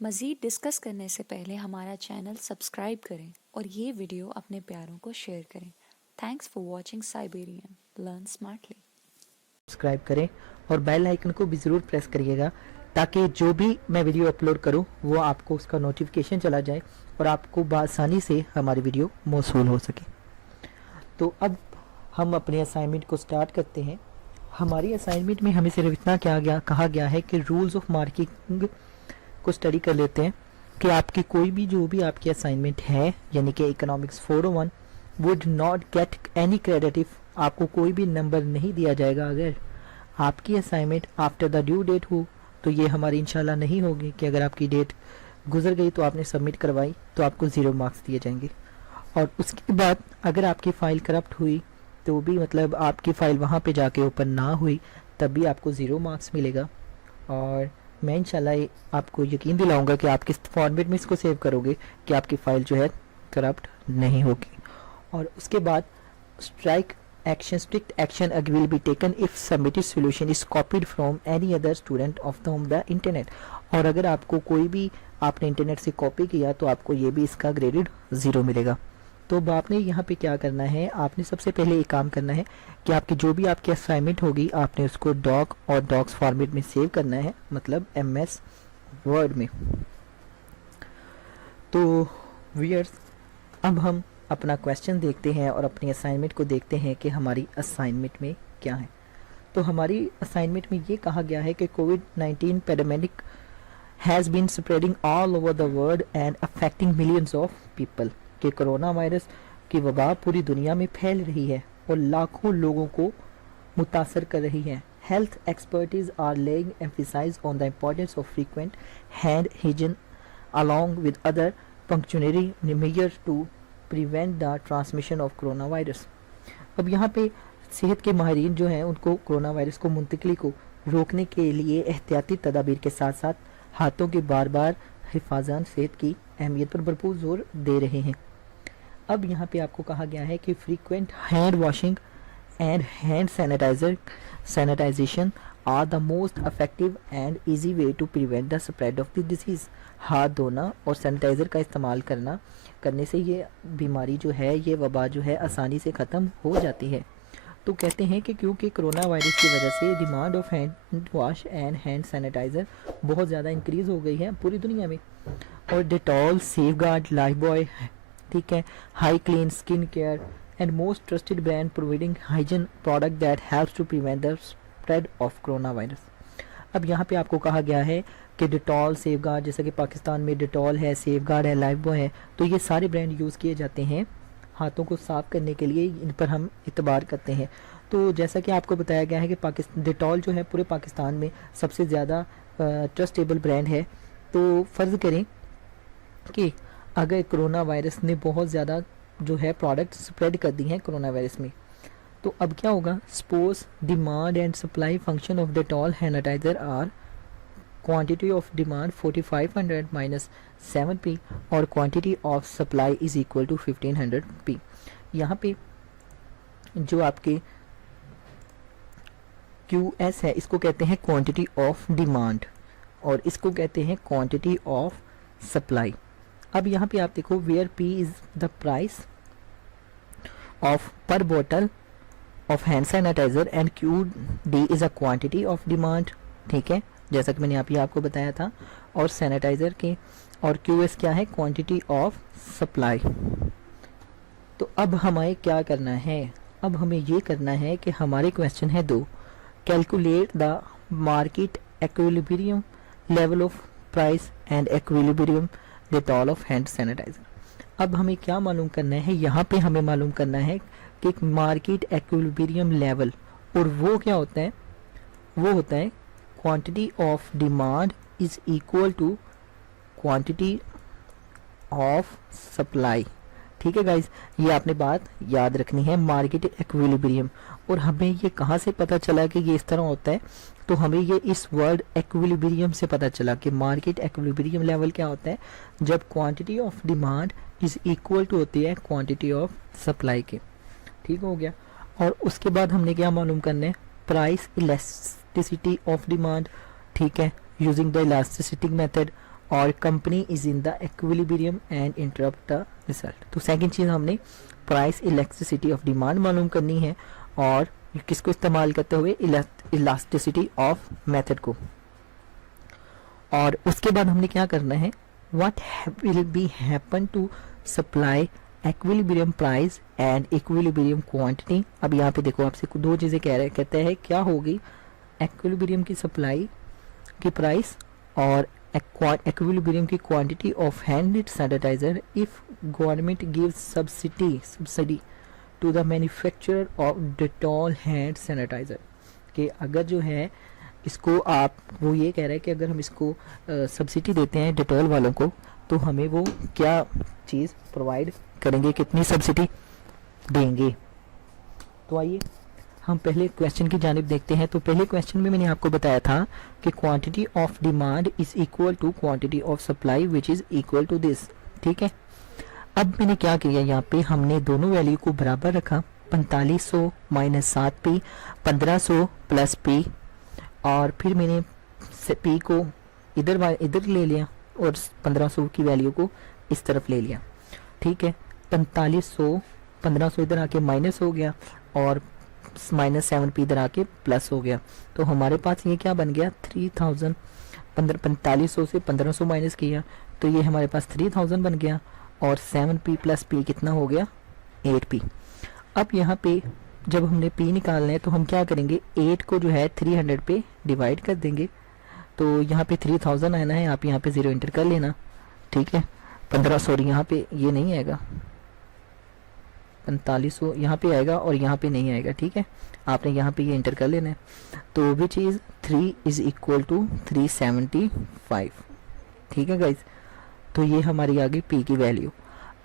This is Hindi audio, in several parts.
मज़ीद डिस्कस करने से पहले हमारा चैनल सब्सक्राइब करें और ये वीडियो अपने प्यारों को शेयर करें। Thanks for watching Siberian learn smartly. Subscribe करें और बेल आइकन को भी ज़रूर प्रेस करिएगा ताकि जो भी मैं वीडियो अपलोड करूं वो आपको उसका नोटिफिकेशन चला जाए और आपको बआसानी से हमारी वीडियो मौसूल हो सके। तो अब हम अपने असाइनमेंट को स्टार्ट करते हैं। हमारी असाइनमेंट में हमें सिर्फ इतना कहा गया है कि रूल्स ऑफ मार्केटिंग को स्टडी कर लेते हैं कि आपकी कोई भी जो भी आपकी असाइनमेंट है, यानी कि economics 401 would not get any credit if आपको कोई भी नंबर नहीं दिया जाएगा अगर आपकी assignment after the due date हो। तो ये हमारी इंशाल्लाह नहीं होगी कि अगर आपकी डेट गुजर गई तो आपने सबमिट करवाई तो आपको 0 मार्क्स दिए जाएंगे। और उसके बाद अगर आपकी फ़ाइल करप्ट हुई तो भी मतलब आपकी फ़ाइल वहाँ पे जाके ओपन ना हुई तब भी आपको 0 मार्क्स मिलेगा। और मैं इंशाल्लाह आपको यकीन दिलाऊंगा कि आप किस फॉर्मेट में इसको सेव करोगे कि आपकी फ़ाइल जो है करप्ट नहीं होगी। और उसके बाद strict action will be taken if submitted solution is copied from any other student of the internet। और अगर आपको कोई भी आपने इंटरनेट से कॉपी किया तो आपको ये भी इसका ग्रेडेड 0 मिलेगा। तो अब आपने यहाँ पे क्या करना है, आपने सबसे पहले एक काम करना है कि आपकी जो भी आपकी असाइनमेंट होगी आपने उसको डॉक और डॉक्स फॉर्मेट में सेव करना है, मतलब MS वर्ड में। तो व्यूअर्स, अब हम अपना क्वेश्चन देखते हैं और अपनी असाइनमेंट को देखते हैं कि हमारी असाइनमेंट में क्या है। तो हमारी असाइनमेंट में ये कहा गया है कि कोविड-19 pandemic has been spreading all over the world and affecting millions of people. कि कोरोना वायरस की वबा पूरी दुनिया में फैल रही है और लाखों लोगों को मुतासर कर रही है। Health expertise are laying emphasise on the importance of frequent hand hygiene along with other punctuatory measures to prevent the transmission of corona virus. अब यहाँ पे सेहत के माहिरीन जो हैं उनको कोरोना वायरस को मुंतकली को रोकने के लिए एहतियाती तदाबीर के साथ साथ हाथों के बार बार हिफाजत सेहत की अहमियत पर भरपूर जोर दे रहे हैं। अब यहाँ पे आपको कहा गया है कि frequent hand washing and hand sanitisation are the most effective and easy way to prevent the spread of the disease. हाथ धोना और सैनिटाइज़र का इस्तेमाल करने से ये बीमारी जो है, ये वबा जो है आसानी से ख़त्म हो जाती है। तो कहते हैं कि क्योंकि कोरोना वायरस की वजह से demand of hand wash and hand sanitiser बहुत ज़्यादा इंक्रीज़ हो गई है पूरी दुनिया में। और डेटॉल, सेफगार्ड, लाइफबॉय, ठीक है, high clean skin care and most trusted brand providing hygiene product that helps to prevent the spread of corona virus. अब यहाँ पे आपको कहा गया है कि डेटॉल, सेफगार्ड, जैसे कि पाकिस्तान में डेटॉल है, सेफगार्ड है, लाइफबॉय है, तो ये सारे ब्रांड यूज़ किए जाते हैं हाथों को साफ़ करने के लिए, इन पर हम इतबार करते हैं। तो जैसा कि आपको बताया गया है कि डेटॉल जो है पूरे पाकिस्तान में सबसे ज़्यादा ट्रस्टेबल ब्रांड है। तो फ़र्ज़ करें कि अगर कोरोना वायरस ने बहुत ज़्यादा जो है प्रोडक्ट स्प्रेड कर दी हैं कोरोना वायरस में, तो अब क्या होगा। Suppose demand and supply function of Dettol sanitiser are quantity of demand 4500 minus 7p और quantity of supply is equal to 1500p। यहाँ पे जो आपके QS है इसको कहते हैं क्वांटिटी ऑफ डिमांड और इसको कहते हैं क्वांटिटी ऑफ सप्लाई। अब यहाँ पे आप देखो where P is the price of per बोतल of hand sanitiser and QD is a quantity of demand, ठीक है, जैसा कि मैंने यहाँ पे आपको बताया था। और सैनिटाइजर के और QS क्या है, क्वांटिटी ऑफ सप्लाई। तो अब हमें क्या करना है, अब हमें ये करना है कि हमारे क्वेश्चन है 2, calculate the market equilibrium level of price and equilibrium Dettol of hand sanitiser. अब हमें क्या मालूम करना है, यहाँ पे हमें मालूम करना है कि मार्केट एक्विलिब्रियम लेवल, और वो क्या होता है, वो होता है quantity of demand is equal to quantity of supply. ठीक है गाइज, ये आपने बात याद रखनी है, मार्केट एक्विलिब्रियम। और हमें ये कहाँ से पता चला कि ये इस तरह होता है, तो हमें ये इस वर्ड एक्विलिब्रियम से पता चला कि मार्केट एक्विलिब्रियम लेवल क्या होता है, जब quantity of demand is equal to होती है क्वांटिटी ऑफ सप्लाई के। ठीक हो गया। और उसके बाद हमने क्या मालूम करना है, प्राइस इलास्टिसिटी ऑफ डिमांड, ठीक है, यूजिंग द इलास्टिसिटी मेथड। और company is in the equilibrium and interrupt the result. तो सेकंड चीज़ हमने प्राइस इलेक्ट्रिसिटी ऑफ डिमांड मालूम करनी है और किसको इस्तेमाल करते हुए इलास्टिसिटी ऑफ मेथड को। और उसके बाद हमने क्या करना है, what will be happen to supply equilibrium price and equilibrium quantity. अब यहाँ पे देखो आपसे दो चीज़ें कह रहे हैं, कहते हैं क्या होगी इक्विलिब्रियम की सप्लाई की प्राइस और इक्विलिब्रियम की quantity of hand sanitiser if government gives subsidy to the manufacturer of Dettol hand sanitiser. कि अगर जो है इसको आप, वो ये कह रहा है कि अगर हम इसको सब्सिडी देते हैं डेटॉल वालों को तो हमें वो क्या चीज़ प्रोवाइड करेंगे, कितनी सब्सिडी देंगे। तो आइए हम पहले क्वेश्चन की जानिब देखते हैं। तो पहले क्वेश्चन में मैंने आपको बताया था कि quantity of demand is equal to quantity of supply which is equal to this. ठीक है, अब मैंने क्या किया, यहाँ पे हमने दोनों वैल्यू को बराबर रखा, 4500 माइनस 7p, 1500 प्लस p, और फिर मैंने p को इधर ले लिया और 1500 की वैल्यू को इस तरफ ले लिया। ठीक है, 1500 इधर आके माइनस हो गया और माइनस 7p इधर आके प्लस हो गया। तो हमारे पास ये क्या बन गया, 3000। 4500 से 1500 माइनस किया तो ये हमारे पास 3000 बन गया और 7p प्लस p कितना हो गया, 8p। अब यहाँ पे जब हमने p निकालना है तो हम क्या करेंगे, 8 को जो है 300 पे डिवाइड कर देंगे। तो यहाँ पे 3000 आना है, आप यहाँ पे 0 इंटर कर लेना। ठीक है, 15 सॉरी यहाँ पे ये नहीं आएगा, 4500 यहाँ पे आएगा और यहाँ पे नहीं आएगा। ठीक है, आपने यहाँ पे ये इंटर कर लेना है। तो which is 3 is equal to 375। ठीक है गाइज, तो ये हमारी आ गई p की वैल्यू।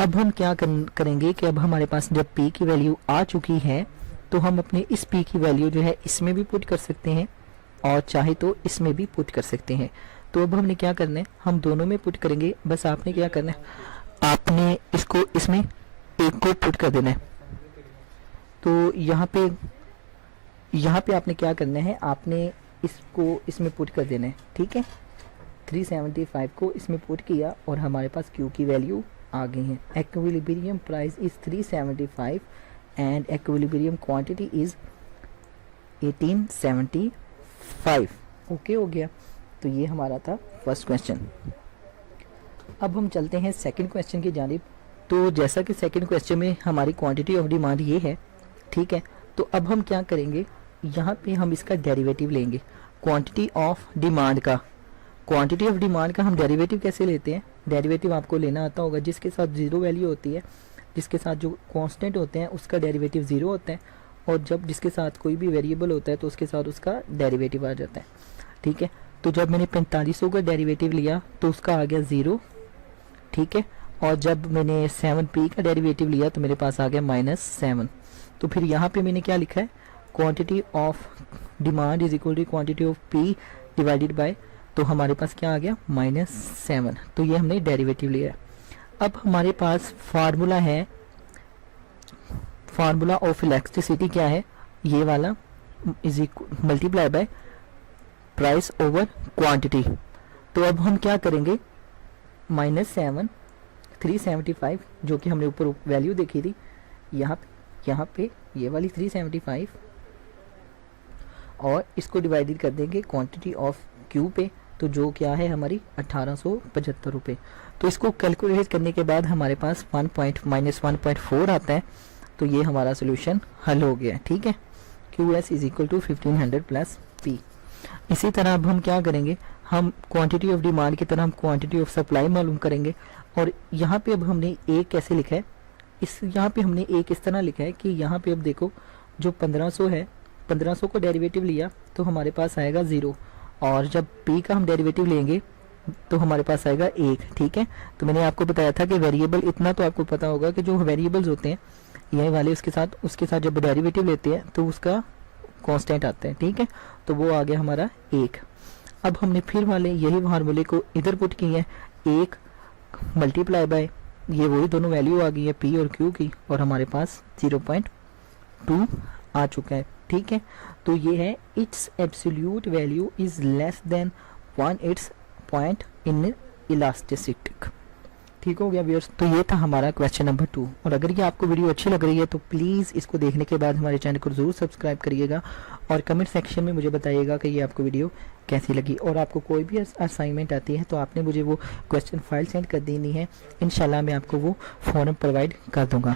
अब हम क्या करेंगे कि अब हमारे पास जब p की वैल्यू आ चुकी है तो हम अपने इस p की वैल्यू जो है इसमें भी पुट कर सकते हैं और चाहे तो इसमें भी पुट कर सकते हैं। तो अब हमने क्या करना है, हम दोनों में पुट करेंगे। बस आपने क्या करना है, आपने इसको इसमें एक को पुट कर देना है। तो यहाँ पे आपने क्या करना है, आपने इसको इसमें पुट कर देना है। ठीक है, 375 को इसमें पुट किया और हमारे पास Q की वैल्यू आ गई है। Equilibrium price is 375 and equilibrium quantity is 1875। Okay हो गया। तो ये हमारा था फर्स्ट क्वेश्चन। अब हम चलते हैं सेकंड क्वेश्चन की जानिब। तो जैसा कि सेकंड क्वेश्चन में हमारी क्वांटिटी ऑफ डिमांड ये है। ठीक है, तो अब हम क्या करेंगे, यहाँ पे हम इसका डेरिवेटिव लेंगे क्वांटिटी ऑफ डिमांड का। क्वांटिटी ऑफ डिमांड का हम डेरिवेटिव कैसे लेते हैं, डेरिवेटिव आपको लेना आता होगा जिसके साथ जीरो वैल्यू होती है, जिसके साथ जो कांस्टेंट होते हैं उसका डेरिवेटिव ज़ीरो होता है, और जब जिसके साथ कोई भी वेरिएबल होता है तो उसके साथ उसका डेरिवेटिव आ जाता है। ठीक है, तो जब मैंने 4500 का डेरिवेटिव लिया तो उसका आ गया 0। ठीक है, और जब मैंने 7p का डेरिवेटिव लिया तो मेरे पास आ गया -7। तो फिर यहाँ पे मैंने क्या लिखा है, quantity of demand is equal to quantity of p divided by, तो हमारे पास क्या आ गया -7। तो ये हमने डेरिवेटिव लिया है। अब हमारे पास फार्मूला है, फार्मूला ऑफ इलेक्ट्रिसिटी क्या है, ये वाला is equal multiply by price over quantity. तो अब हम क्या करेंगे, -7 375 जो कि हमने ऊपर वैल्यू देखी थी, यहाँ पे ये वाली 375 और इसको डिवाइडेड कर देंगे क्वांटिटी ऑफ Q पे, तो जो क्या है हमारी 1875 रुपये। तो इसको कैलकुलेट करने के बाद हमारे पास -1.4 आता है। तो ये हमारा सोल्यूशन हल हो गया। ठीक है, QS is equal to 1500 plus P। इसी तरह अब हम क्या करेंगे, हम क्वांटिटी ऑफ डिमांड की तरह हम क्वांटिटी ऑफ सप्लाई मालूम करेंगे। और यहाँ पे अब हमने एक कैसे लिखा है, यहाँ पे हमने एक इस तरह लिखा है कि यहाँ पे अब देखो जो 1500 है, 1500 को डेरिवेटिव लिया तो हमारे पास आएगा 0, और जब P का हम डेरिवेटिव लेंगे तो हमारे पास आएगा 1। ठीक है, तो मैंने आपको बताया था कि वेरिएबल, इतना तो आपको पता होगा कि जो वेरिएबल्स होते हैं ये वाले उसके साथ जब डेरिवेटिव लेते हैं तो उसका कांस्टेंट आता है। ठीक है, तो वो आ गया हमारा 1। अब हमने फिर वाले यही फार्मूले को इधर पुट किए हैं, 1 मल्टीप्लाई बाय ये वही दोनों वैल्यू आ गई है P और Q की, और हमारे पास 0.2 आ चुका है। ठीक है, तो ये है it's absolute value is less than 1/8 point in elasticity. ठीक हो गया व्यूअर्स। तो ये था हमारा क्वेश्चन नंबर 2। और अगर ये आपको वीडियो अच्छी लग रही है तो प्लीज़ इसको देखने के बाद हमारे चैनल को ज़रूर सब्सक्राइब करिएगा और कमेंट सेक्शन में मुझे बताइएगा कि ये आपको वीडियो कैसी लगी। और आपको कोई भी असाइनमेंट आती है तो आपने मुझे वो क्वेश्चन फाइल सेंड कर देनी है, इंशाल्लाह मैं आपको वो फॉर्म प्रोवाइड कर दूँगा।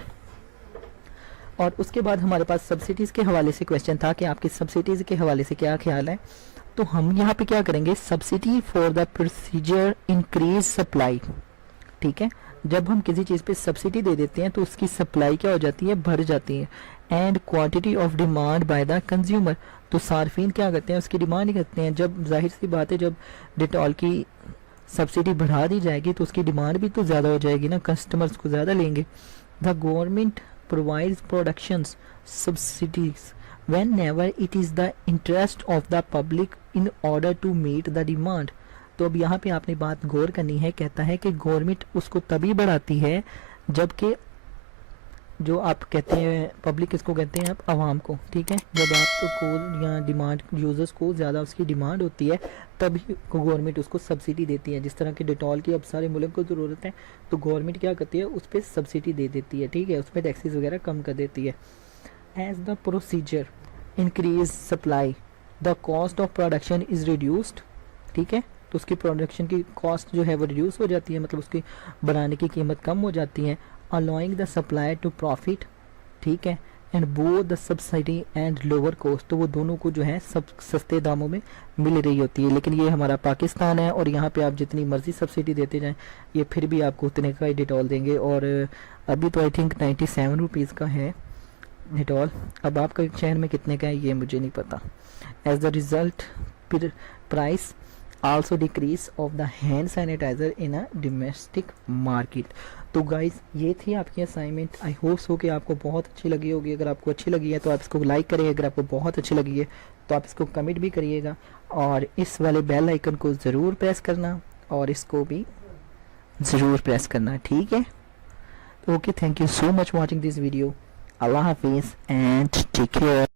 और उसके बाद हमारे पास सब्सिडीज़ के हवाले से क्वेश्चन था कि आपकी सब्सिडीज़ के हवाले से क्या ख्याल है। तो हम यहाँ पे क्या करेंगे, subsidy for the procedure increase supply. ठीक है, जब हम किसी चीज़ पे सब्सिडी दे देते हैं तो उसकी सप्लाई क्या हो जाती है, बढ़ जाती है। And quantity of demand by the consumer, तो सार्फिन क्या करते हैं, उसकी डिमांड ही करते हैं। जब जाहिर सी बात है जब डिटॉल की सब्सिडी बढ़ा दी जाएगी तो उसकी डिमांड भी तो ज़्यादा हो जाएगी ना, कस्टमर्स को ज़्यादा लेंगे। The government provides productions subsidies whenever it is the interest of the public in order to meet the demand। तो अब यहाँ पे आपने बात गौर करनी है। कहता है कि गवर्नमेंट उसको तभी बढ़ाती है जबकि जो आप कहते हैं पब्लिक, इसको कहते हैं आप आवाम को, ठीक है, जब आपको या डिमांड यूज़र्स को ज़्यादा उसकी डिमांड होती है तभी गवर्नमेंट उसको सब्सिडी देती है। जिस तरह की डिटॉल की अब सारे मुल्क को ज़रूरत है तो गवर्नमेंट क्या करती है, उस पर सब्सिडी दे देती है। ठीक है, उस पर टैक्सेस वगैरह कम कर देती है। As the procedure increase supply the cost of production is reduced. ठीक है, तो उसकी प्रोडक्शन की कॉस्ट जो है वो रिड्यूस हो जाती है, मतलब उसकी बनाने की कीमत कम हो जाती है। Allowing the supply to profit. ठीक है, and both the subsidy and lower cost, तो वो दोनों को जो है सब सस्ते दामों में मिल रही होती है। लेकिन ये हमारा पाकिस्तान है और यहाँ पे आप जितनी मर्जी सब्सिडी देते जाएं ये फिर भी आपको उतने का ही डिटॉल देंगे। और अभी तो आई थिंक 97 रुपीज़ का है डिटॉल। अब आपका शहर में कितने का है ये मुझे नहीं पता। As the result price also decrease of the hand sanitiser in a domestic market. तो गाइज ये थी आपकी असाइनमेंट। आई होप सो कि आपको बहुत अच्छी लगी होगी। अगर आपको अच्छी लगी है तो आप इसको लाइक करिए, अगर आपको बहुत अच्छी लगी है तो आप इसको कमेंट भी करिएगा और इस वाले बेल आइकन को ज़रूर प्रेस करना और इसको भी ज़रूर प्रेस करना। ठीक है, okay, thank you so much watching this video. Allah Hafiz and take care.